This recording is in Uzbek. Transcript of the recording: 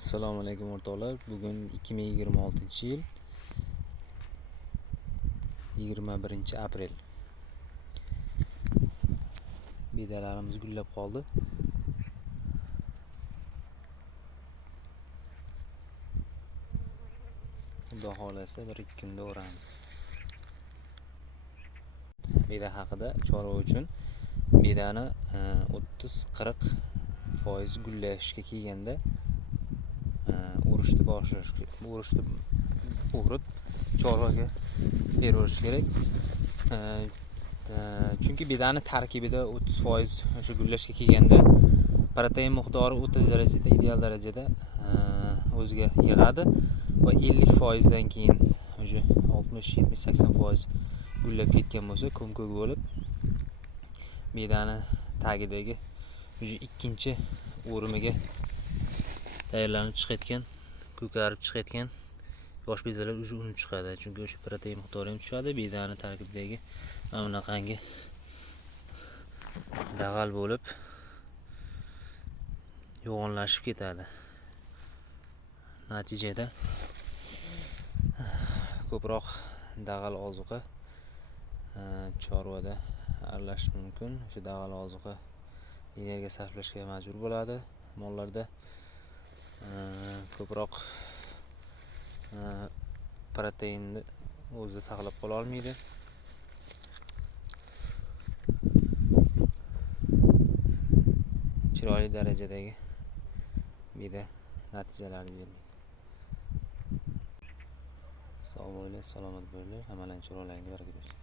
Assalomu alaykum o'rtoqlar. Bugun 2026-yil 21-aprel. Bedalarimiz gullab qoldi. Xudo xolasa 1-2 kunda o'ramiz. Beda haqida chorva uchun bedani 30-40% gullashga kelganda o'rishni o'rib chorvaga berish kerak. Chunki bedani tarkibida 30% o'sha gullashga kelganda protein miqdori o'ta darajada ideal darajada o'ziga yig'adi va 50% dan keyin o'sha 60-70-80% gullab ketgan bo'lsa, ko'm-ko'k bo'lib bedani tagidagi o'sha ikkinchi o'rimiga tayyorlanib chiqayotgan, ko'karib chiqayotgan yosh bedalar o'sha unib chiqadi. Chunki o'sha protein miqdori ham tushadi, bedani tarkibidagi mana bunaqangi dag'al bo'lib yo'g'onlashib ketadi. Natijada ko'proq dag'al ozuqa chorvada aralashish mumkin. O'sha dag'al ozuqa energiya sarflashga majbur bo'ladi. Mollarda ko'proq proteinni o'zida saqlab qola olmaydi. Chiroyli darajadagi beda natijalarni bermaydi. Sog' bo'linglar, salomat bo'linglar, hammalarning chiroylaringga baraka bersin.